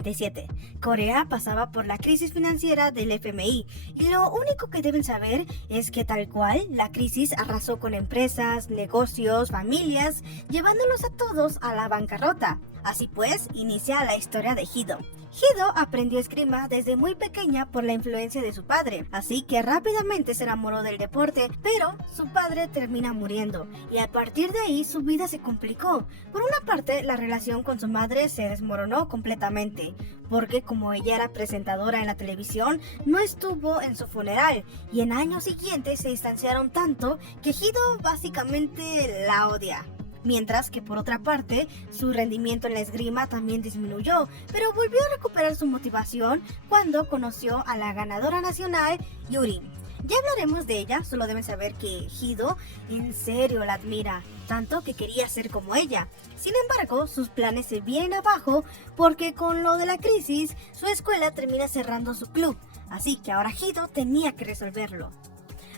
1997. Corea pasaba por la crisis financiera del FMI y lo único que deben saber es que tal cual la crisis arrasó con empresas, negocios, familias, llevándolos a todos a la bancarrota. Así pues, inicia la historia de Hee-do. Hee-do aprendió esgrima desde muy pequeña por la influencia de su padre, así que rápidamente se enamoró del deporte, pero su padre termina muriendo, y a partir de ahí su vida se complicó. Por una parte, la relación con su madre se desmoronó completamente, porque como ella era presentadora en la televisión, no estuvo en su funeral, y en años siguientes se distanciaron tanto que Hee-do básicamente la odia. Mientras que por otra parte, su rendimiento en la esgrima también disminuyó, pero volvió a recuperar su motivación cuando conoció a la ganadora nacional, Yuri. Ya hablaremos de ella, solo deben saber que Hee-do en serio la admira, tanto que quería ser como ella. Sin embargo, sus planes se vienen abajo porque con lo de la crisis, su escuela termina cerrando su club, así que ahora Hee-do tenía que resolverlo.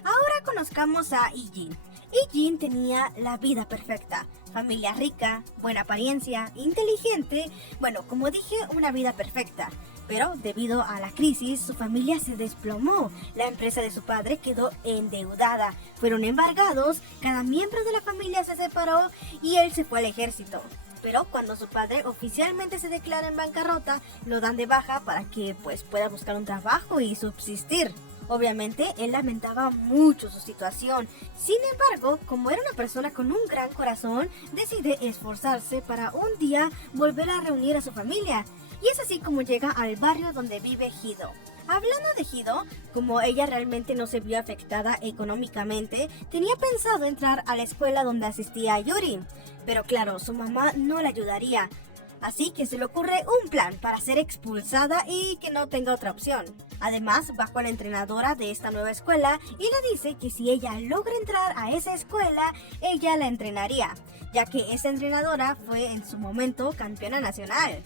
Ahora conozcamos a Ijin. Ijin tenía la vida perfecta, familia rica, buena apariencia, inteligente, bueno, como dije, una vida perfecta. Pero debido a la crisis, su familia se desplomó, la empresa de su padre quedó endeudada, fueron embargados, cada miembro de la familia se separó y él se fue al ejército. Pero cuando su padre oficialmente se declara en bancarrota, lo dan de baja para que pueda buscar un trabajo y subsistir. Obviamente, él lamentaba mucho su situación. Sin embargo, como era una persona con un gran corazón, decide esforzarse para un día volver a reunir a su familia. Y es así como llega al barrio donde vive Hee-do. Hablando de Hee-do, como ella realmente no se vio afectada económicamente, tenía pensado entrar a la escuela donde asistía Yuri. Pero claro, su mamá no la ayudaría. Así que se le ocurre un plan para ser expulsada y que no tenga otra opción. Además, va con la entrenadora de esta nueva escuela y le dice que si ella logra entrar a esa escuela, ella la entrenaría, ya que esa entrenadora fue en su momento campeona nacional.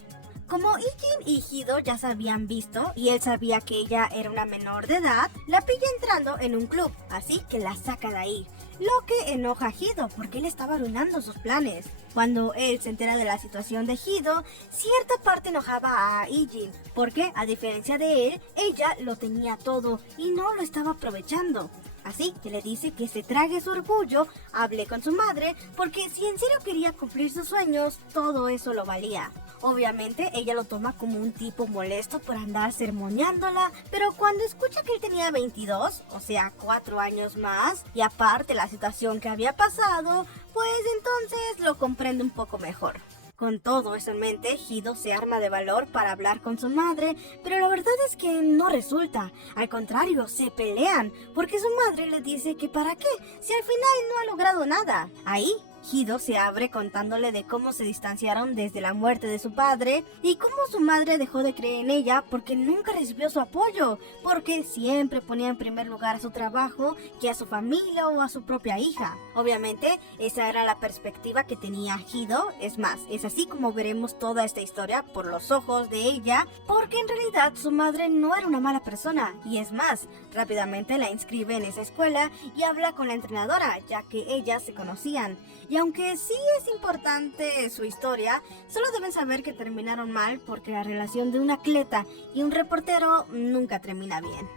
Como Ijin y Hee-do ya se habían visto y él sabía que ella era una menor de edad, la pilla entrando en un club, así que la saca de ahí. Lo que enoja a Hee-do porque él estaba arruinando sus planes. Cuando él se entera de la situación de Hee-do, cierta parte enojaba a Ijin, porque a diferencia de él, ella lo tenía todo y no lo estaba aprovechando. Así que le dice que se trague su orgullo, hable con su madre, porque si en serio quería cumplir sus sueños, todo eso lo valía. Obviamente ella lo toma como un tipo molesto por andar sermoneándola, pero cuando escucha que él tenía 22, o sea 4 años más, y aparte la situación que había pasado, pues entonces lo comprende un poco mejor. Con todo eso en mente, Hee-do se arma de valor para hablar con su madre, pero la verdad es que no resulta. Al contrario, se pelean, porque su madre le dice que para qué, si al final no ha logrado nada. Ahí, Hee-do se abre contándole de cómo se distanciaron desde la muerte de su padre y cómo su madre dejó de creer en ella porque nunca recibió su apoyo, porque siempre ponía en primer lugar a su trabajo que a su familia o a su propia hija. Obviamente, esa era la perspectiva que tenía Hee-do, es más, es así como veremos toda esta historia por los ojos de ella, porque en realidad su madre no era una mala persona, y es más, rápidamente la inscribe en esa escuela y habla con la entrenadora, ya que ellas se conocían. Y aunque sí es importante su historia, solo deben saber que terminaron mal porque la relación de un atleta y un reportero nunca termina bien.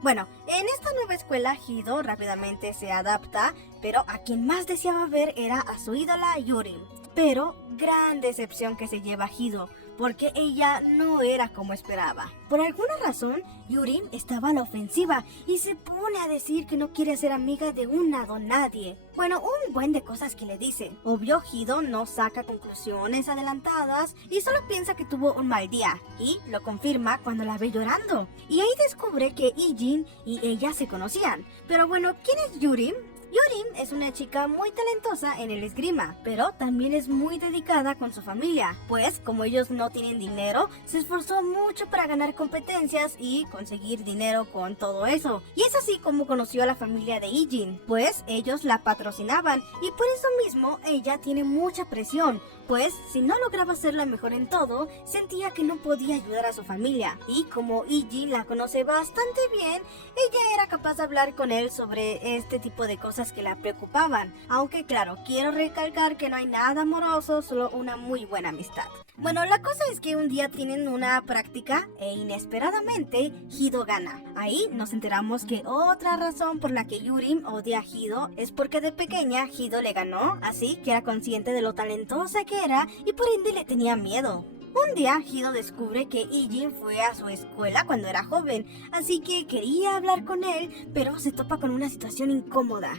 Bueno, en esta nueva escuela Hee-do rápidamente se adapta, pero a quien más deseaba ver era a su ídola Yuri. Pero gran decepción que se lleva Hee-do, porque ella no era como esperaba. Por alguna razón, Yuri estaba a la ofensiva y se pone a decir que no quiere ser amiga de una donadie. Bueno, un buen de cosas que le dice. Obvio, Hee-do no saca conclusiones adelantadas y solo piensa que tuvo un mal día. Y lo confirma cuando la ve llorando. Y ahí descubre que Ijin y ella se conocían. Pero bueno, ¿quién es Yuri? Yuri es una chica muy talentosa en el esgrima, pero también es muy dedicada con su familia, pues como ellos no tienen dinero, se esforzó mucho para ganar competencias y conseguir dinero con todo eso. Y es así como conoció a la familia de Ijin, pues ellos la patrocinaban y por eso mismo ella tiene mucha presión, pues si no lograba ser la mejor en todo, sentía que no podía ayudar a su familia. Y como Ijin la conoce bastante bien, ella era capaz de hablar con él sobre este tipo de cosas cosas que la preocupaban, aunque claro, quiero recalcar que no hay nada amoroso, solo una muy buena amistad. Bueno, la cosa es que un día tienen una práctica e inesperadamente Hido gana. Ahí nos enteramos que otra razón por la que Yurim odia a Hido es porque de pequeña Hido le ganó, así que era consciente de lo talentosa que era y por ende le tenía miedo. Un día, Hido descubre que Ijin fue a su escuela cuando era joven, así que quería hablar con él, pero se topa con una situación incómoda.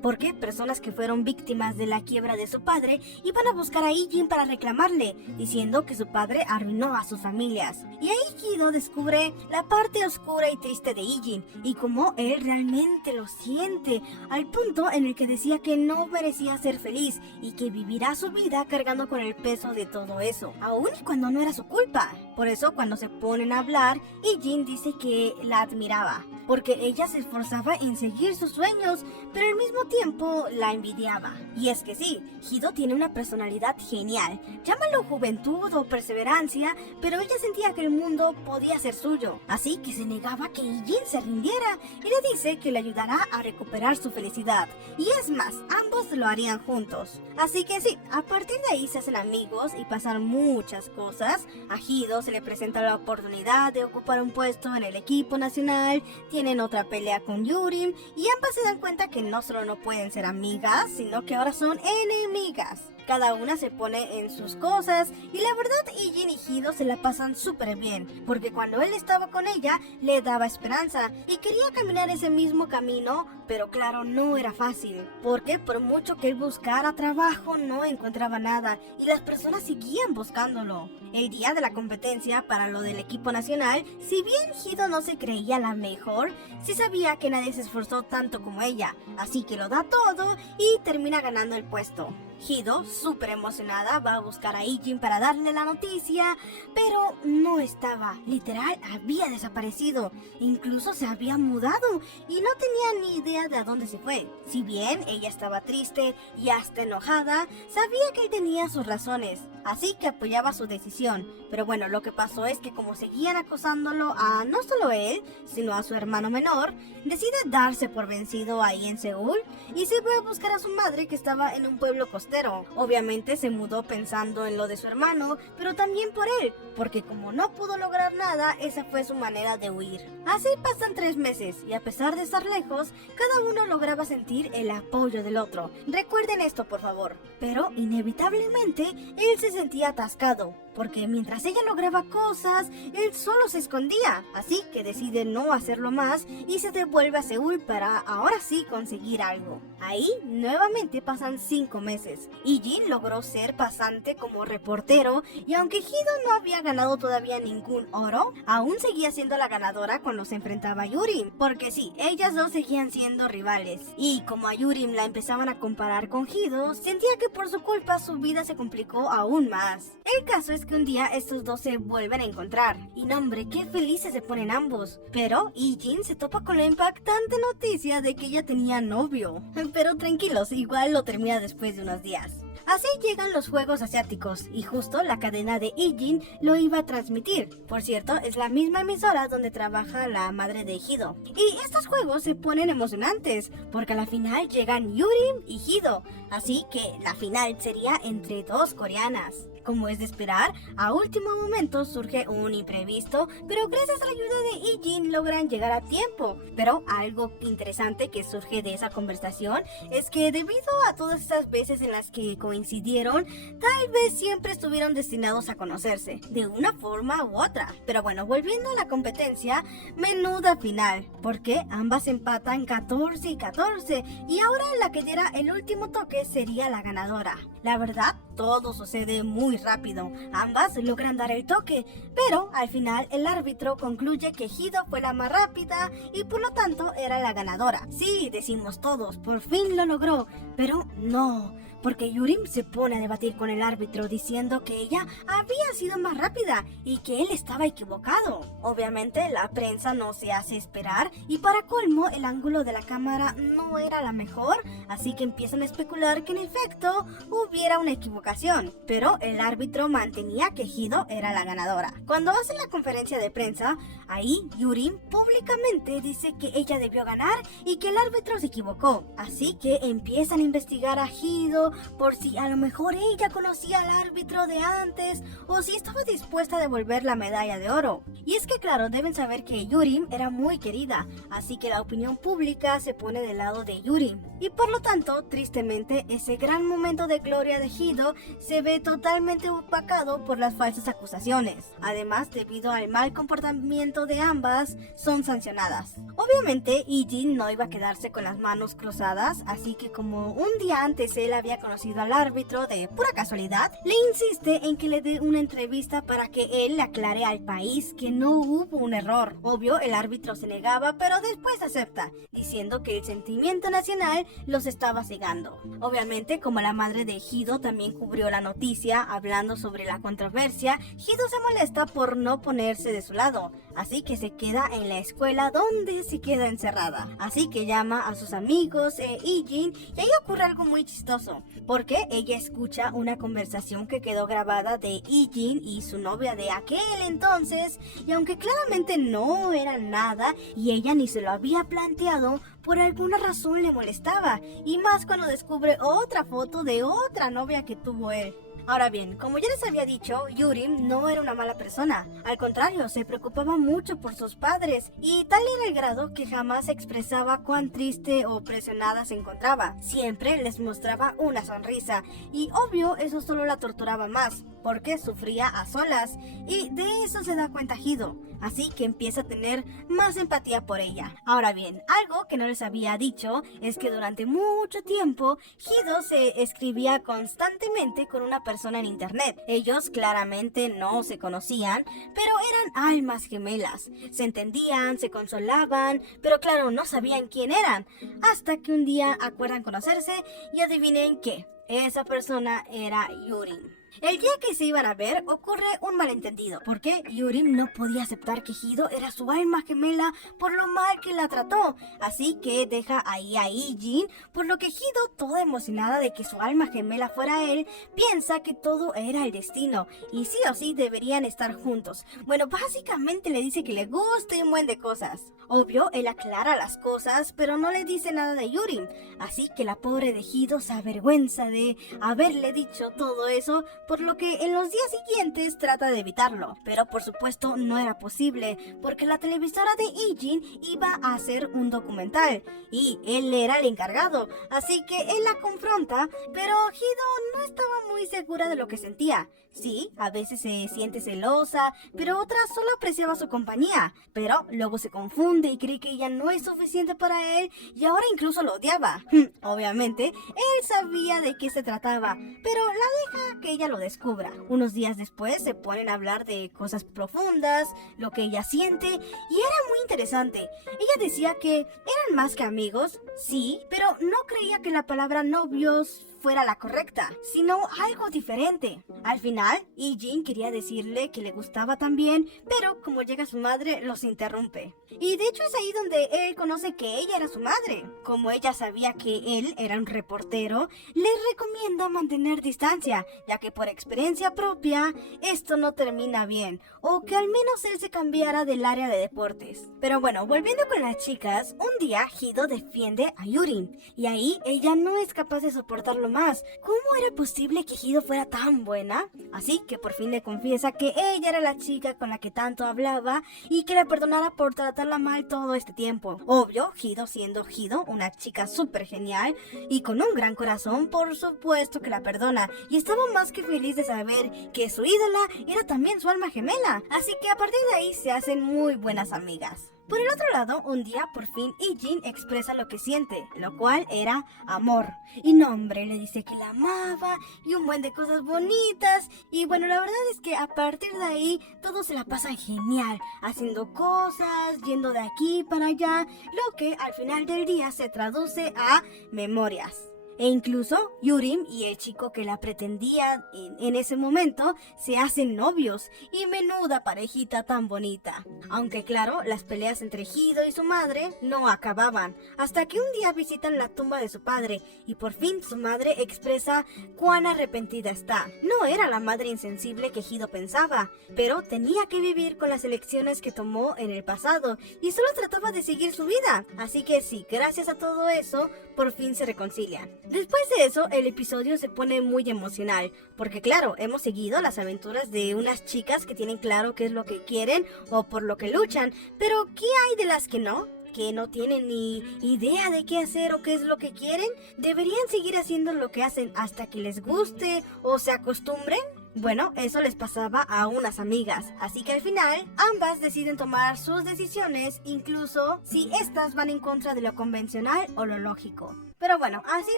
Porque personas que fueron víctimas de la quiebra de su padre iban a buscar a Ijin para reclamarle, diciendo que su padre arruinó a sus familias. Y ahí Hido descubre la parte oscura y triste de Ijin y cómo él realmente lo siente, al punto en el que decía que no merecía ser feliz y que vivirá su vida cargando con el peso de todo eso, aun y cuando no era su culpa. Por eso cuando se ponen a hablar, Ijin dice que la admiraba, porque ella se esforzaba en seguir sus sueños, pero al mismo tiempo la envidiaba. Y es que sí, Hido tiene una personalidad genial, llámalo juventud o perseverancia, pero ella sentía que el mundo podía ser suyo, así que se negaba que Ijin se rindiera y le dice que le ayudará a recuperar su felicidad. Y es más, ambos lo harían juntos. Así que sí, a partir de ahí se hacen amigos y pasan muchas cosas. A Hido se le presenta la oportunidad de ocupar un puesto en el equipo nacional, tienen otra pelea con Yurim y ambas se dan cuenta que no solo no pueden ser amigas, sino que ahora son enemigas. Cada una se pone en sus cosas y la verdad Ijin y Hido se la pasan súper bien, porque cuando él estaba con ella le daba esperanza y quería caminar ese mismo camino, pero claro, no era fácil, porque por mucho que él buscara trabajo no encontraba nada y las personas seguían buscándolo. El día de la competencia para lo del equipo nacional, si bien Hido no se creía la mejor, sí sabía que nadie se esforzó tanto como ella, así que lo da todo y termina ganando el puesto. Hido, súper emocionada, va a buscar a Ijin para darle la noticia, pero no estaba, literal había desaparecido, incluso se había mudado y no tenía ni idea de a dónde se fue. Si bien ella estaba triste y hasta enojada, sabía que él tenía sus razones, así que apoyaba su decisión. Pero bueno, lo que pasó es que como seguían acosándolo a no solo él, sino a su hermano menor, decide darse por vencido ahí en Seúl y se fue a buscar a su madre que estaba en un pueblo costero. Obviamente se mudó pensando en lo de su hermano, pero también por él, porque como no pudo lograr nada, esa fue su manera de huir. Así pasan 3 meses y a pesar de estar lejos, cada uno lograba sentir el apoyo del otro. Recuerden esto por favor. Pero inevitablemente él se sentía atascado, porque mientras ella lograba cosas, él solo se escondía, así que decide no hacerlo más y se devuelve a Seúl para ahora sí conseguir algo. Ahí nuevamente pasan 5 meses. Ijin logró ser pasante como reportero y aunque Hido no había ganado todavía ningún oro, aún seguía siendo la ganadora cuando se enfrentaba a Yurim, porque sí, ellas dos seguían siendo rivales. Y como a Yurim la empezaban a comparar con Hido, sentía que por su culpa su vida se complicó aún más. El caso es que un día estos dos se vuelven a encontrar y no hombre, qué felices se ponen ambos. Pero Ijin se topa con la impactante noticia de que ella tenía novio. Pero tranquilos, igual lo termina después de unos días. Así llegan los Juegos Asiáticos y justo la cadena de Ijin lo iba a transmitir. Por cierto, es la misma emisora donde trabaja la madre de Hido. Y estos juegos se ponen emocionantes porque a la final llegan Yurim y Hido. Así que la final sería entre dos coreanas. Como es de esperar, a último momento surge un imprevisto, pero gracias a la ayuda de Ijin logran llegar a tiempo. Pero algo interesante que surge de esa conversación es que debido a todas estas veces en las que coincidieron, tal vez siempre estuvieron destinados a conocerse, de una forma u otra. Pero bueno, volviendo a la competencia, menuda final, porque ambas empatan 14 y 14, y ahora la que diera el último toque sería la ganadora. La verdad, todo sucede muy rápido, ambas logran dar el toque, pero al final el árbitro concluye que Hido fue la más rápida y por lo tanto era la ganadora. Sí, decimos todos, por fin lo logró, pero no, porque Yurim se pone a debatir con el árbitro diciendo que ella había sido más rápida y que él estaba equivocado. Obviamente la prensa no se hace esperar y para colmo el ángulo de la cámara no era la mejor, así que empiezan a especular que en efecto hubiera una equivocación, pero el árbitro mantenía que Hido era la ganadora. Cuando hacen la conferencia de prensa, ahí Yurim públicamente dice que ella debió ganar y que el árbitro se equivocó, así que empiezan a investigar a Hido por si a lo mejor ella conocía al árbitro de antes o si estaba dispuesta a devolver la medalla de oro. Y es que claro, deben saber que Yurim era muy querida, así que la opinión pública se pone del lado de Yurim. Y por lo tanto, tristemente, ese gran momento de gloria de Hido se ve totalmente opacado por las falsas acusaciones. Además, debido al mal comportamiento de ambas, son sancionadas. Obviamente, Ijin no iba a quedarse con las manos cruzadas, así que como un día antes él había conocido al árbitro de pura casualidad, le insiste en que le dé una entrevista para que él le aclare al país que no hubo un error. Obvio, el árbitro se negaba, pero después acepta, diciendo que el sentimiento nacional los estaba cegando. Obviamente, como la madre de Hido también cubrió la noticia hablando sobre la controversia, Hido se molesta por no ponerse de su lado, así que se queda en la escuela donde se queda encerrada. Así que llama a sus amigos Ijin y ahí ocurre algo muy chistoso, porque ella escucha una conversación que quedó grabada de Ijin y su novia de aquel entonces, y aunque claramente no era nada y ella ni se lo había planteado, por alguna razón le molestaba, y más cuando descubre otra foto de otra novia que tuvo él. Ahora bien, como ya les había dicho, Yurim no era una mala persona. Al contrario, se preocupaba mucho por sus padres y tal era el grado que jamás expresaba cuán triste o presionada se encontraba. Siempre les mostraba una sonrisa y obvio eso solo la torturaba más, porque sufría a solas y de eso se da cuenta Hido, así que empieza a tener más empatía por ella. Ahora bien, algo que no les había dicho es que durante mucho tiempo Hido se escribía constantemente con una persona en internet. Ellos claramente no se conocían, pero eran almas gemelas. Se entendían, se consolaban, pero claro, no sabían quién eran, hasta que un día acuerdan conocerse y adivinen qué, esa persona era Yurim. El día que se iban a ver ocurre un malentendido, porque Yurim no podía aceptar que Hido era su alma gemela por lo mal que la trató, así que deja ahí a Ijin, por lo que Hido, toda emocionada de que su alma gemela fuera él, piensa que todo era el destino y sí o sí deberían estar juntos. Bueno, básicamente le dice que le gusta y un buen de cosas. Obvio, él aclara las cosas, pero no le dice nada de Yurim, así que la pobre de Hido se avergüenza de haberle dicho todo eso, por lo que en los días siguientes trata de evitarlo, pero por supuesto no era posible, porque la televisora de Ijin iba a hacer un documental, y él era el encargado, así que él la confronta, pero Hido no estaba muy segura de lo que sentía. Sí, a veces se siente celosa, pero otras solo apreciaba su compañía, pero luego se confunde y cree que ella no es suficiente para él y ahora incluso lo odiaba. Obviamente, él sabía de qué se trataba, pero la deja que ella lo descubra. Unos días después se ponen a hablar de cosas profundas, lo que ella siente, y era muy interesante. Ella decía que eran más que amigos, sí, pero no creía que la palabra novios fuera la correcta, sino algo diferente. Al final, Ijin quería decirle que le gustaba también, pero como llega su madre, los interrumpe. Y de hecho es ahí donde él conoce que ella era su madre. Como ella sabía que él era un reportero, le recomienda mantener distancia, ya que por experiencia propia, esto no termina bien, o que al menos él se cambiara del área de deportes. Pero bueno, volviendo con las chicas, un día Hido defiende a Yurin, y ahí ella no es capaz de soportarlo más. ¿Cómo era posible que Hido fuera tan buena? Así que por fin le confiesa que ella era la chica con la que tanto hablaba y que le perdonara por tratarla mal todo este tiempo. Obvio, Hido siendo Hido, una chica súper genial y con un gran corazón, por supuesto que la perdona y estaba más que feliz de saber que su ídola era también su alma gemela. Así que a partir de ahí se hacen muy buenas amigas. Por el otro lado, un día por fin Ijin expresa lo que siente, lo cual era amor. Y no hombre, le dice que la amaba y un buen de cosas bonitas. Y bueno, la verdad es que a partir de ahí todos se la pasan genial, haciendo cosas, yendo de aquí para allá, lo que al final del día se traduce a memorias. E incluso Yurim y el chico que la pretendía en ese momento se hacen novios y menuda parejita tan bonita. Aunque claro, las peleas entre Hido y su madre no acababan, hasta que un día visitan la tumba de su padre y por fin su madre expresa cuán arrepentida está. No era la madre insensible que Hido pensaba, pero tenía que vivir con las elecciones que tomó en el pasado y solo trataba de seguir su vida. Así que sí, gracias a todo eso, por fin se reconcilian. Después de eso, el episodio se pone muy emocional, porque claro, hemos seguido las aventuras de unas chicas que tienen claro qué es lo que quieren o por lo que luchan, pero ¿qué hay de las que no? Que no tienen ni idea de qué hacer o qué es lo que quieren. ¿Deberían seguir haciendo lo que hacen hasta que les guste o se acostumbren? Bueno, eso les pasaba a unas amigas, así que al final ambas deciden tomar sus decisiones, incluso si estas van en contra de lo convencional o lo lógico. Pero bueno, así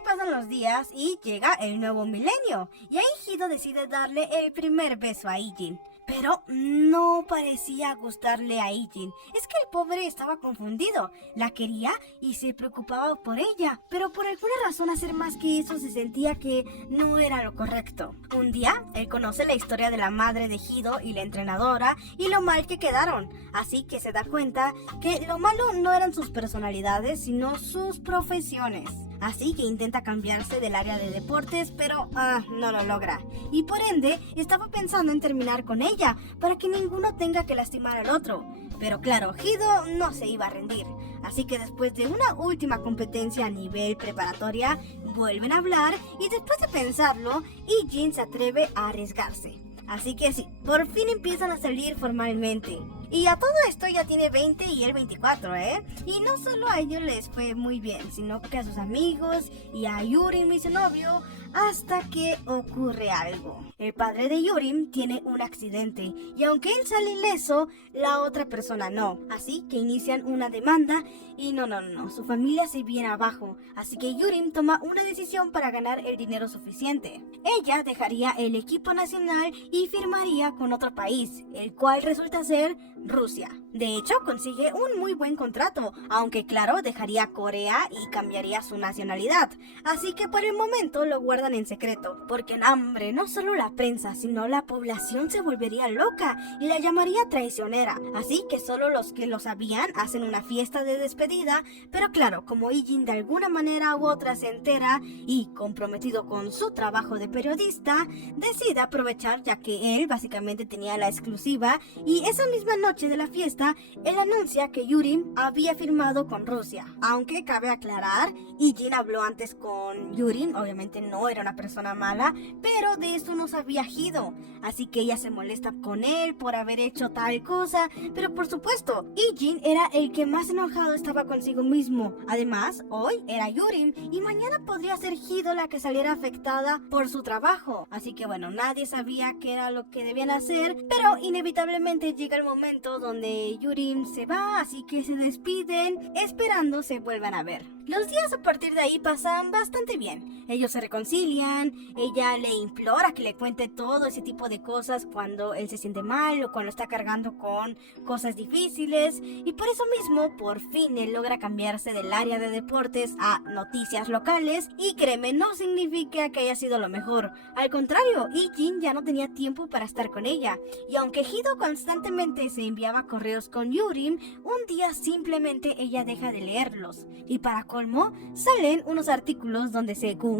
pasan los días y llega el nuevo milenio, y ahí Hido decide darle el primer beso a Ijin. Pero no parecía gustarle a Ijin. Es que el pobre estaba confundido. La quería y se preocupaba por ella. Pero por alguna razón hacer más que eso se sentía que no era lo correcto. Un día, él conoce la historia de la madre de Hido y la entrenadora y lo mal que quedaron. Así que se da cuenta que lo malo no eran sus personalidades, sino sus profesiones. Así que intenta cambiarse del área de deportes, pero no lo logra. Y por ende, estaba pensando en terminar con ella, para que ninguno tenga que lastimar al otro. Pero claro, Hido no se iba a rendir. Así que después de una última competencia a nivel preparatoria, vuelven a hablar y después de pensarlo, Ijin se atreve a arriesgarse. Así que sí, por fin empiezan a salir formalmente. Y a todo esto ya tiene 20 y él 24, ¿eh? Y no solo a ellos les fue muy bien, sino que a sus amigos y a Yurim y su novio, hasta que ocurre algo. El padre de Yurim tiene un accidente y aunque él sale ileso, la otra persona no. Así que inician una demanda y no, su familia se viene abajo. Así que Yurim toma una decisión para ganar el dinero suficiente. Ella dejaría el equipo nacional y firmaría con otro país, el cual resulta ser Rusia. De hecho, consigue un muy buen contrato, aunque claro, dejaría Corea y cambiaría su nacionalidad. Así que por el momento lo guardan en secreto, porque en hambre no solo la prensa, sino la población se volvería loca y la llamaría traicionera. Así que solo los que lo sabían hacen una fiesta de despedida, pero claro, como Ijin de alguna manera u otra se entera y comprometido con su trabajo de periodista, decide aprovechar ya que él básicamente tenía la exclusiva y esa misma noche de la fiesta, él anuncia que Yurim había firmado con Rusia. Aunque cabe aclarar, Ijin habló antes con Yurim, obviamente no era una persona mala, pero de eso no sabía Hido. Así que ella se molesta con él por haber hecho tal cosa, pero por supuesto, Ijin era el que más enojado estaba consigo mismo. Además, hoy era Yurim y mañana podría ser Hido la que saliera afectada por su trabajo. Así que bueno, nadie sabía qué era lo que debían hacer, pero inevitablemente llega el momento donde Yurim se va, así que se despiden, esperando se vuelvan a ver. Los días a partir de ahí pasan bastante bien. Ellos se reconcilian, ella le implora que le cuente todo ese tipo de cosas cuando él se siente mal o cuando está cargando con cosas difíciles, y por eso mismo por fin él logra cambiarse del área de deportes a noticias locales, y créeme, no significa que haya sido lo mejor. Al contrario, Ijin ya no tenía tiempo para estar con ella, y aunque Hido constantemente se enviaba correos con Yurim, un día simplemente ella deja de leerlos, y para colmo, salen unos artículos donde según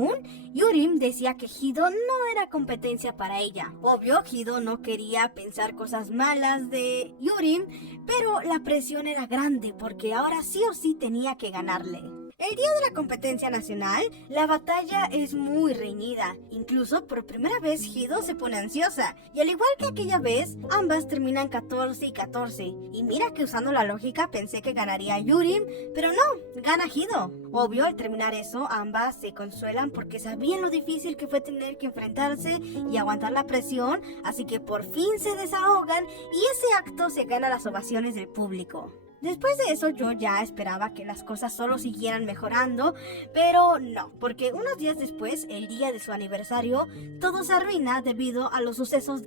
Yurim decía que Hido no era competencia para ella. Obvio, Hido no quería pensar cosas malas de Yurim, pero la presión era grande porque ahora sí o sí tenía que ganarle. El día de la competencia nacional, la batalla es muy reñida. Incluso por primera vez Hido se pone ansiosa. Y al igual que aquella vez, ambas terminan 14 y 14. Y mira que usando la lógica pensé que ganaría Yurim, pero no, gana Hido. Obvio, al terminar eso, ambas se consuelan porque sabían lo difícil que fue tener que enfrentarse y aguantar la presión. Así que por fin se desahogan y ese acto se gana las ovaciones del público. Después de eso yo ya esperaba que las cosas solo siguieran mejorando, pero no, porque unos días después, el día de su aniversario, todo se arruina debido a los sucesos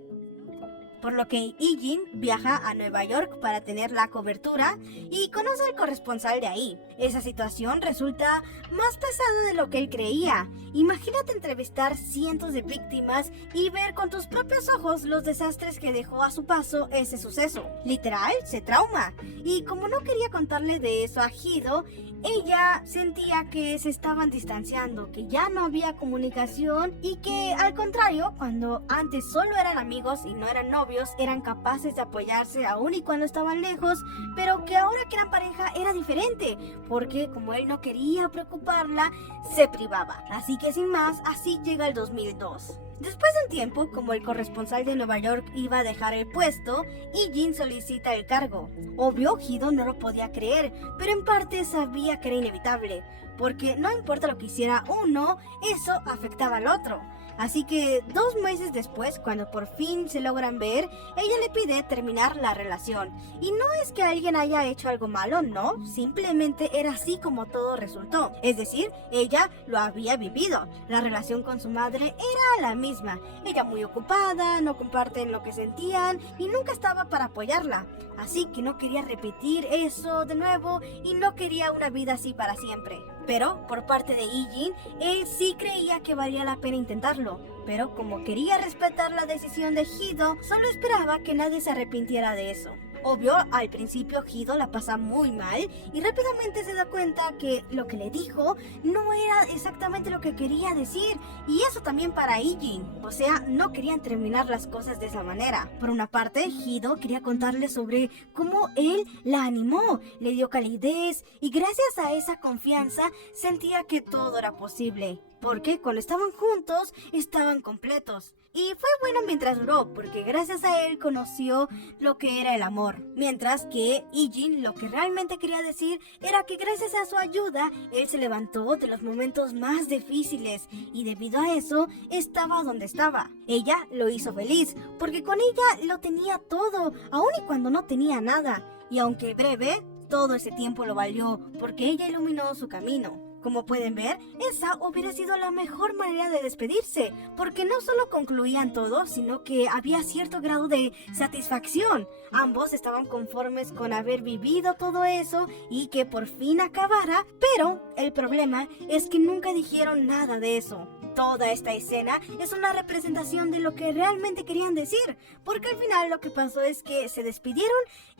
por lo que Ijin viaja a Nueva York para tener la cobertura y conoce al corresponsal de ahí. Esa situación resulta más pesada de lo que él creía. Imagínate entrevistar cientos de víctimas y ver con tus propios ojos los desastres que dejó a su paso ese suceso. Literal, se trauma. Y como no quería contarle de eso a Hido, ella sentía que se estaban distanciando, que ya no había comunicación y que al contrario, cuando antes solo eran amigos y no eran novios, eran capaces de apoyarse aún y cuando estaban lejos, pero que ahora que eran pareja era diferente, porque como él no quería preocuparla, se privaba. Así que sin más, así llega el 2002. Después de un tiempo, como el corresponsal de Nueva York iba a dejar el puesto, Ijin solicita el cargo. Obvio, Hido no lo podía creer, pero en parte sabía que era inevitable, porque no importa lo que hiciera uno, eso afectaba al otro. Así que 2 meses después, cuando por fin se logran ver, ella le pide terminar la relación. Y no es que alguien haya hecho algo malo, no, simplemente era así como todo resultó. Es decir, ella lo había vivido. La relación con su madre era la misma. Ella muy ocupada, no comparten lo que sentían y nunca estaba para apoyarla. Así que no quería repetir eso de nuevo y no quería una vida así para siempre. Pero por parte de Ijin, él sí creía que valía la pena intentarlo. Pero como quería respetar la decisión de Hido, solo esperaba que nadie se arrepintiera de eso. Obvio, al principio Hido la pasa muy mal y rápidamente se da cuenta que lo que le dijo no era exactamente lo que quería decir, y eso también para Ijin. O sea, no querían terminar las cosas de esa manera. Por una parte, Hido quería contarle sobre cómo él la animó, le dio calidez y gracias a esa confianza sentía que todo era posible. Porque cuando estaban juntos, estaban completos. Y fue bueno mientras duró, porque gracias a él conoció lo que era el amor. Mientras que Ijin lo que realmente quería decir era que gracias a su ayuda, él se levantó de los momentos más difíciles y debido a eso, estaba donde estaba. Ella lo hizo feliz, porque con ella lo tenía todo, aun y cuando no tenía nada. Y aunque breve, todo ese tiempo lo valió, porque ella iluminó su camino. Como pueden ver, esa hubiera sido la mejor manera de despedirse, porque no solo concluían todo, sino que había cierto grado de satisfacción. Ambos estaban conformes con haber vivido todo eso y que por fin acabara, pero el problema es que nunca dijeron nada de eso. Toda esta escena es una representación de lo que realmente querían decir, porque al final lo que pasó es que se despidieron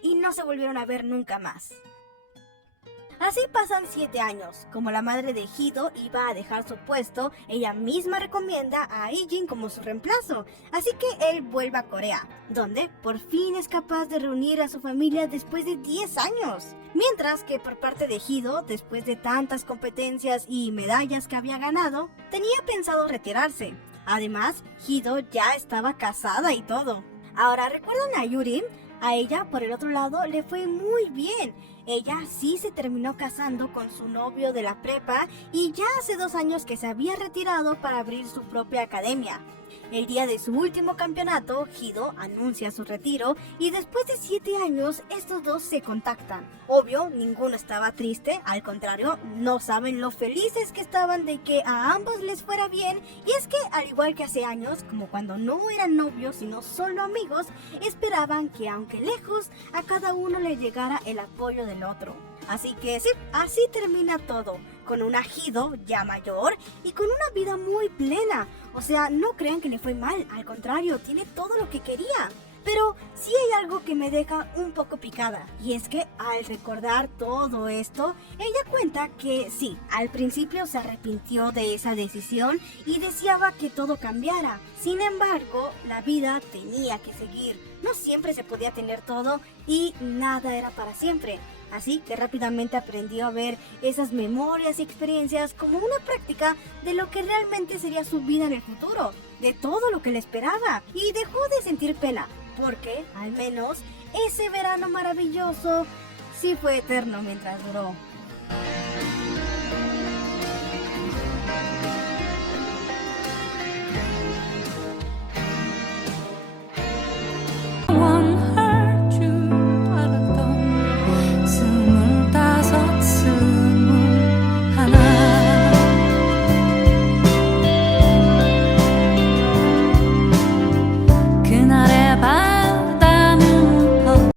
y no se volvieron a ver nunca más. Así pasan 7 años. Como la madre de Hido iba a dejar su puesto, ella misma recomienda a Ijin como su reemplazo. Así que él vuelve a Corea, donde por fin es capaz de reunir a su familia después de 10 años. Mientras que por parte de Hido, después de tantas competencias y medallas que había ganado, tenía pensado retirarse. Además, Hido ya estaba casada y todo. Ahora, ¿recuerdan a Yuri? A ella, por el otro lado, le fue muy bien. Ella sí se terminó casando con su novio de la prepa y ya hace 2 años que se había retirado para abrir su propia academia. El día de su último campeonato, Hido anuncia su retiro y después de 7 años, estos dos se contactan. Obvio, ninguno estaba triste, al contrario, no saben lo felices que estaban de que a ambos les fuera bien, y es que al igual que hace años, como cuando no eran novios sino solo amigos, esperaban que aunque lejos, a cada uno le llegara el apoyo del otro. Así que sí, así termina todo, con una Hido ya mayor y con una vida muy plena. O sea, no crean que le fue mal, al contrario, tiene todo lo que quería. Pero sí hay algo que me deja un poco picada, y es que al recordar todo esto, ella cuenta que sí, al principio se arrepintió de esa decisión y deseaba que todo cambiara. Sin embargo, la vida tenía que seguir, no siempre se podía tener todo y nada era para siempre. Así que rápidamente aprendió a ver esas memorias y experiencias como una práctica de lo que realmente sería su vida en el futuro, de todo lo que le esperaba, y dejó de sentir pena, porque al menos ese verano maravilloso sí fue eterno mientras duró.